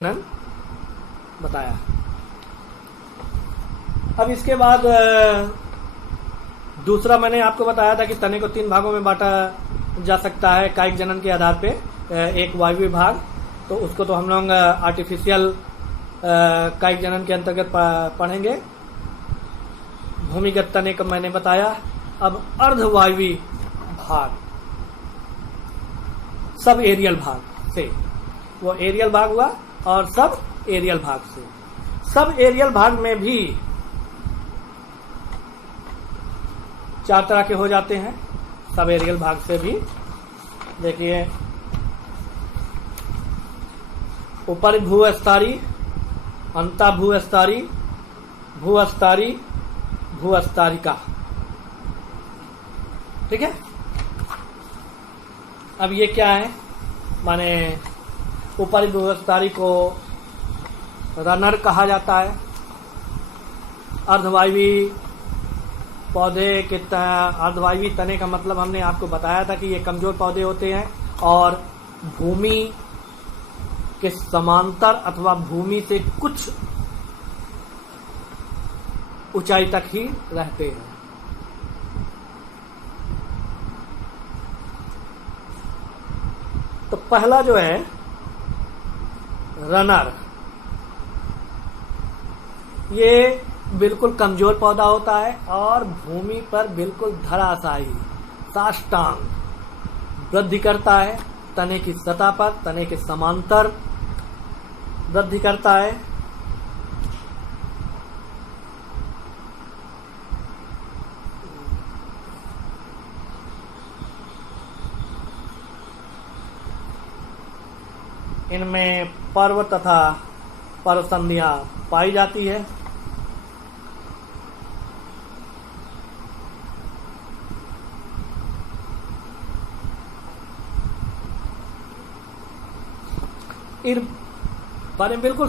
बताया। अब इसके बाद दूसरा मैंने आपको बताया था कि तने को 3 भागों में बांटा जा सकता है कायिक जनन के आधार पे। एक वायवीय भाग, तो उसको तो हम लोग आर्टिफिशियल कायिक जनन के अंतर्गत पढ़ेंगे। भूमिगत तने का मैंने बताया। अब अर्धवायवीय भाग, सब एरियल भाग से, वो एरियल भाग हुआ और सब एरियल भाग से। सब एरियल भाग में भी 4 तरह के हो जाते हैं। सब एरियल भाग से भी देखिए, ऊपर भूस्तरीय, अंता भूस्तरीय, भूस्तरीय, भूस्तरिका। ठीक है। अब ये क्या है, माने ऊपरी भूस्तरीय को रनर कहा जाता है। अर्धवायवीय पौधे के अर्धवायवीय तने का मतलब हमने आपको बताया था कि ये कमजोर पौधे होते हैं और भूमि के समांतर अथवा भूमि से कुछ ऊंचाई तक ही रहते हैं। तो पहला जो है रनर, ये बिल्कुल कमजोर पौधा होता है और भूमि पर बिल्कुल धराशायी साष्टांग वृद्धि करता है। तने की सतह पर, तने के समांतर वृद्धि करता है। इनमें पर्व तथा पर्व संधियां पाई जाती है। इन पर बिल्कुल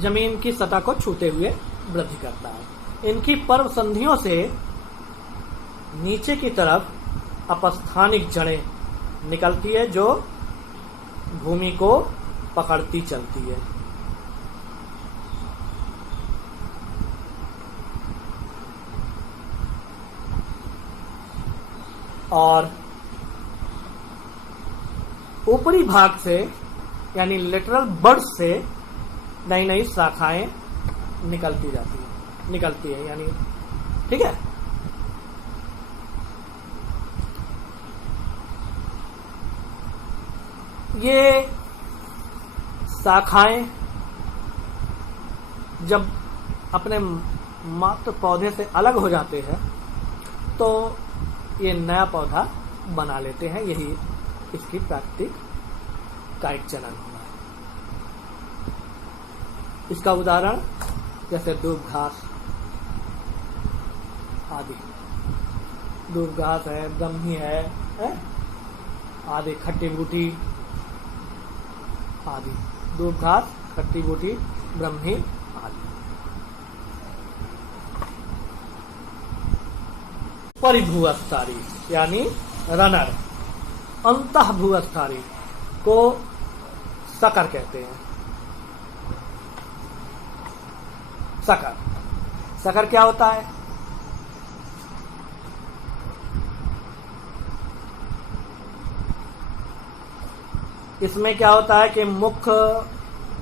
जमीन की सतह को छूते हुए वृद्धि करता है। इनकी पर्व संधियों से नीचे की तरफ अपस्थानिक जड़ें निकलती है जो भूमि को पकड़ती चलती है। और ऊपरी भाग से यानी लेटरल बड्स से नई नई शाखाएं निकलती है यानी, ठीक है। ये शाखाएं जब अपने मात्र पौधे से अलग हो जाते हैं तो ये नया पौधा बना लेते हैं। यही इसकी प्राकृतिक कायिक जनन होना है। इसका उदाहरण जैसे दूब घास आदि, दूब घास है, ब्रह्मी है आदि, खट्टी बूटी आदि, दूब घास, खट्टी बूटी, ब्रह्मी आदि। परिभूस्तरीय यानी रनर, अंतः भूस्तरीय को सकर कहते हैं। सकर क्या होता है? इसमें क्या होता है कि मुख्य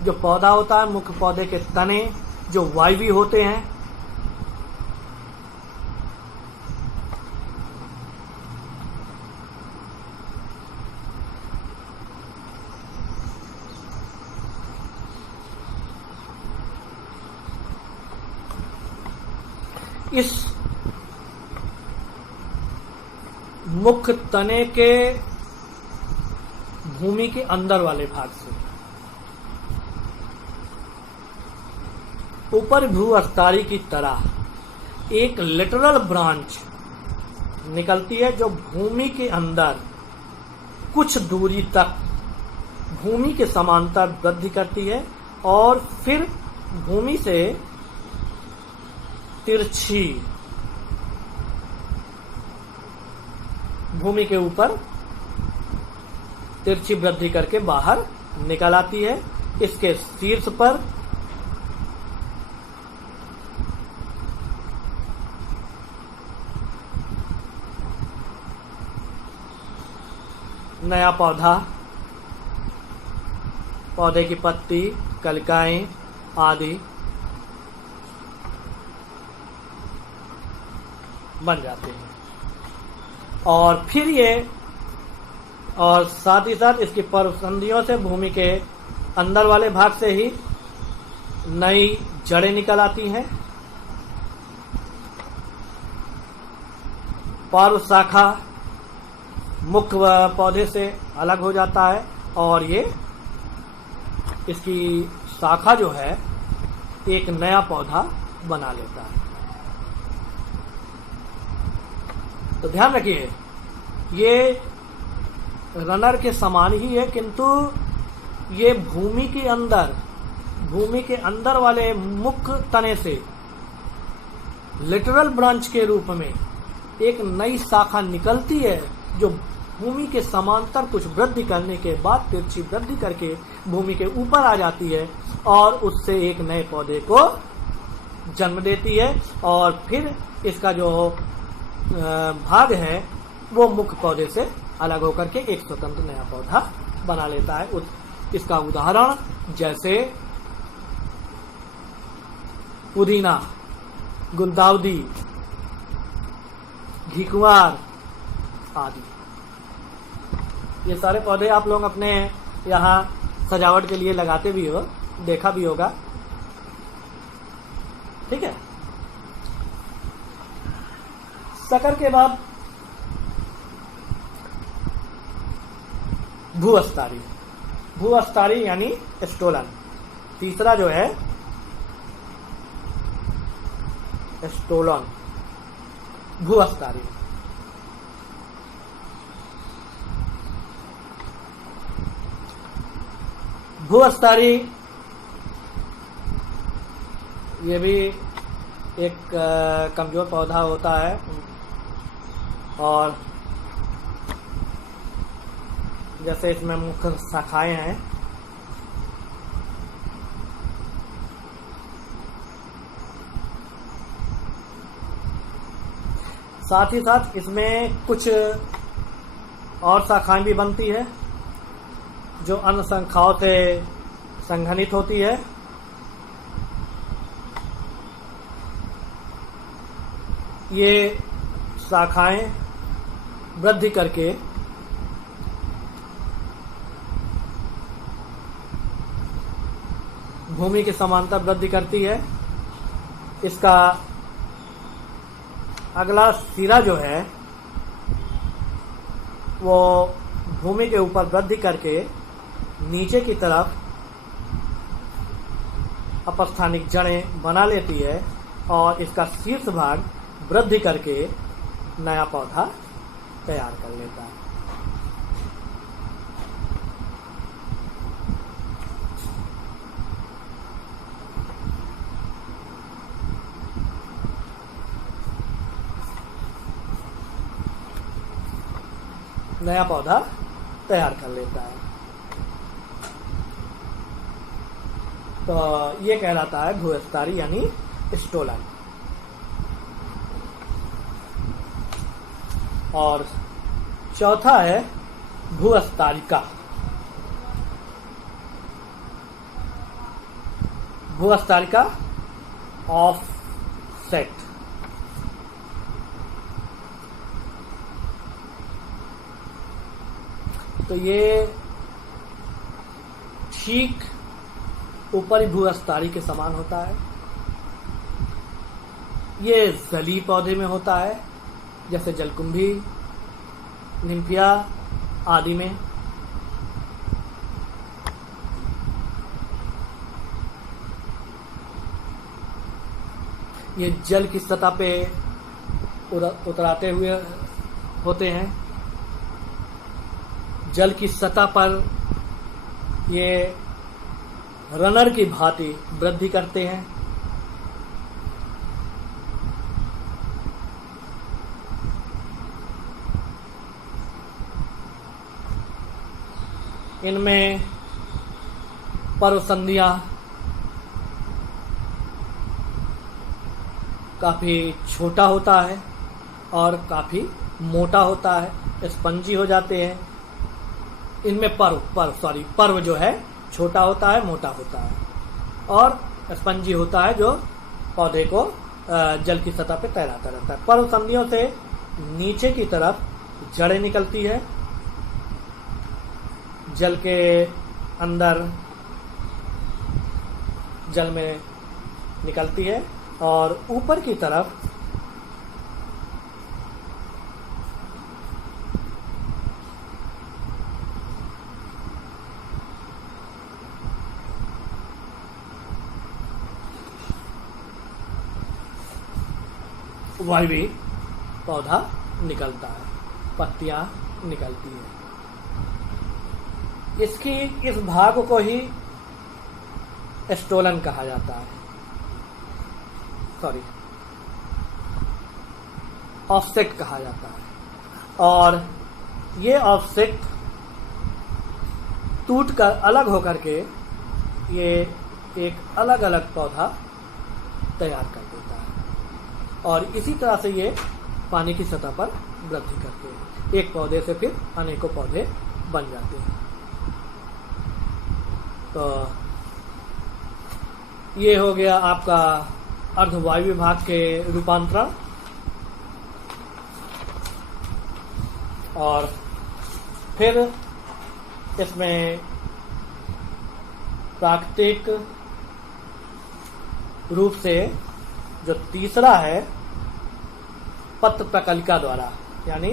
जो पौधा होता है, मुख्य पौधे के तने जो वायवीय होते हैं, इस मुख्य तने के भूमि के अंदर वाले भाग से ऊपर भूस्तरीय की तरह एक लेटरल ब्रांच निकलती है जो भूमि के अंदर कुछ दूरी तक भूमि के समांतर वृद्धि करती है और फिर भूमि से तिरछी, भूमि के ऊपर तिरछी वृद्धि करके बाहर निकल आती है। इसके शीर्ष पर नया पौधा, पौधे की पत्ती, कलिकाएं आदि बन जाते हैं। और फिर ये और साथ ही साथ इसकी पर्वसंधियों से भूमि के अंदर वाले भाग से ही नई जड़ें निकल आती हैं। पर्व शाखा मुख्य पौधे से अलग हो जाता है और ये इसकी शाखा जो है एक नया पौधा बना लेता है। तो ध्यान रखिए, ये रनर के समान ही है, किंतु ये भूमि के अंदर वाले मुख्य तने से लिटरल ब्रांच के रूप में एक नई शाखा निकलती है, जो भूमि के समांतर कुछ वृद्धि करने के बाद तिरछी वृद्धि करके भूमि के ऊपर आ जाती है और उससे एक नए पौधे को जन्म देती है। और फिर इसका जो भाग है वो मुख्य पौधे से अलग होकर के एक स्वतंत्र नया पौधा बना लेता है। इसका उदाहरण जैसे पुदीना, गुलदाउदी, घीकुआर आदि। ये सारे पौधे आप लोग अपने यहाँ सजावट के लिए लगाते भी हो, देखा भी होगा। ठीक है। शकर के बाद भूअस्तारी, भूअस्तारी यानी स्टोलन। तीसरा जो है स्टोलन, भूअस्तारी। भूअस्तारी ये भी एक कमजोर पौधा होता है और जैसे इसमें मुख्य शाखाएं हैं, साथ ही साथ इसमें कुछ और शाखाएं भी बनती है जो अन्य शाखाओं से संघनित होती है। ये शाखाएं वृद्धि करके भूमि के समांतर वृद्धि करती है। इसका अगला सिरा जो है वो भूमि के ऊपर वृद्धि करके नीचे की तरफ अपस्थानिक जड़ें बना लेती है और इसका शीर्ष भाग वृद्धि करके नया पौधा तैयार कर लेता है। नया पौधा तैयार कर लेता है। तो ये कहलाता है भूअस्तारी यानी स्टोलन। और चौथा है भूअस्तारिका। भूअस्तारिका ऑफ सेट। तो ये ठीक ऊपरी भूअस्तारी के समान होता है। ये जलीय पौधे में होता है, जैसे जलकुंभी, निम्फिया आदि में। ये जल की सतह पे उतराते हुए होते हैं। जल की सतह पर ये रनर की भांति वृद्धि करते हैं। इनमें पर्व संधियां काफी छोटा होता है और काफी मोटा होता है, स्पंजी हो जाते हैं। इनमें पर्व जो है छोटा होता है, मोटा होता है और स्पंजी होता है, जो पौधे को जल की सतह पर तैराता रहता है। पर्व संधियों से नीचे की तरफ जड़ें निकलती है, जल के अंदर जल में निकलती है और ऊपर की तरफ वायवीय पौधा निकलता है, पत्तियां निकलती हैं। इसकी इस भाग को ही स्टोलन कहा जाता है, ऑफसेट कहा जाता है। और ये ऑफसेट टूटकर अलग होकर के ये एक अलग अलग पौधा तैयार कर देता है और इसी तरह से ये पानी की सतह पर वृद्धि करते हैं। एक पौधे से फिर अनेकों पौधे बन जाते हैं। तो ये हो गया आपका अर्धवायु भाग के रूपांतरण। और फिर इसमें प्राकृतिक रूप से जो तीसरा है पत्र प्रकलिका द्वारा, यानी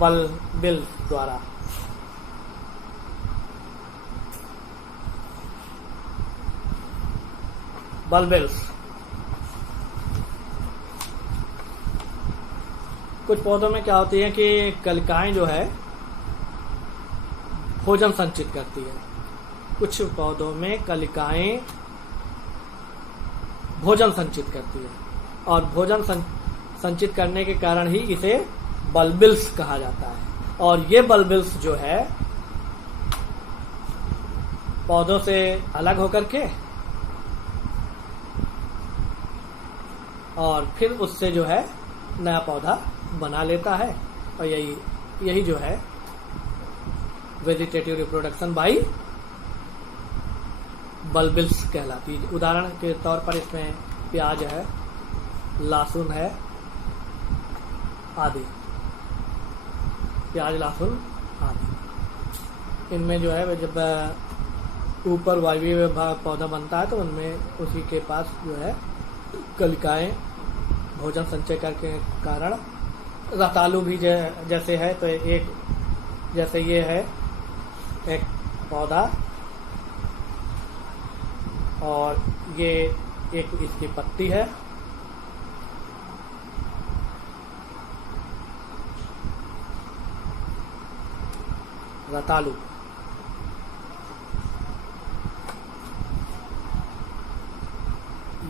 बल्बिल द्वारा। बल्बिल्स कुछ पौधों में क्या होती है कि कलिकाएं जो है भोजन संचित करती है। कुछ पौधों में कलिकाएं भोजन संचित करती है और भोजन संचित करने के कारण ही इसे बल्बिल्स कहा जाता है। और ये बल्बिल्स जो है पौधों से अलग होकर के और फिर उससे जो है नया पौधा बना लेता है और यही जो है वेजिटेटिव रिप्रोडक्शन बाय बल्बिल्स कहलाती है। उदाहरण के तौर पर इसमें प्याज है, लहसुन है आदि, प्याज लहसुन आदि। इनमें जो है जब ऊपर वायवीय पौधा बनता है तो उनमें उसी के पास जो है कलिकाएं भोजन संचय करके कारण रतालू भी जैसे है। तो एक जैसे ये है एक पौधा और ये एक इसकी पत्ती है। रतालू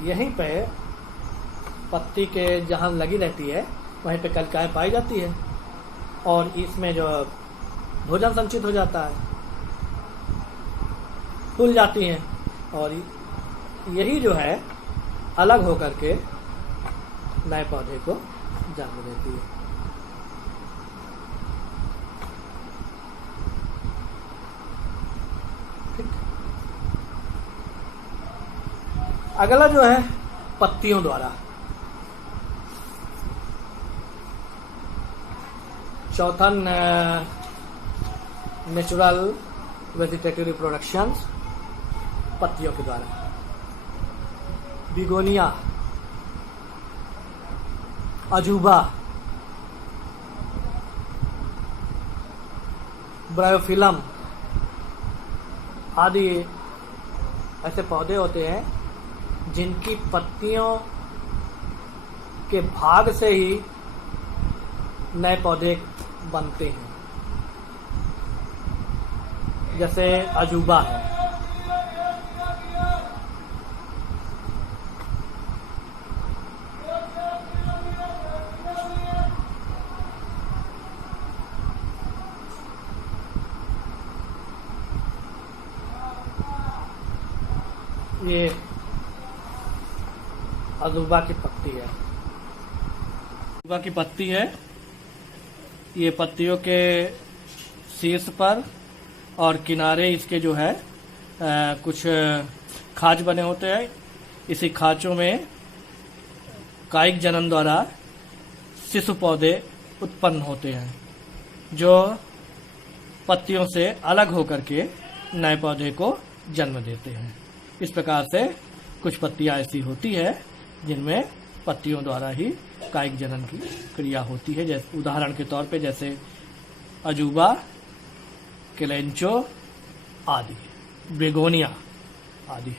यहीं पे पत्ती के जहां लगी रहती है वहीं पे कलिकाएं पाई जाती है और इसमें जो भोजन संचित हो जाता है, फूल जाती हैं और यही जो है अलग होकर के नए पौधे को जन्म देती है। ठीक। अगला जो है पत्तियों द्वारा। चौथा नेचुरल वेजिटेटिव रिप्रोडक्शन पत्तियों के द्वारा। बिगोनिया, अजूबा, ब्रायोफिलम आदि ऐसे पौधे होते हैं जिनकी पत्तियों के भाग से ही नए पौधे बनते हैं। जैसे अजूबा है, ये अजूबा की पत्ती है। अजूबा की पत्ती है। ये पत्तियों के शीर्ष पर और किनारे इसके जो है कुछ खाच बने होते हैं। इसी खाचों में कायिक जनन द्वारा शिशु पौधे उत्पन्न होते हैं, जो पत्तियों से अलग होकर के नए पौधे को जन्म देते हैं। इस प्रकार से कुछ पत्तियां ऐसी होती है जिनमें पत्तियों द्वारा ही कायिक जनन की क्रिया होती है। जैसे उदाहरण के तौर पे जैसे अजूबा, केलेंचो आदि, बेगोनिया आदि।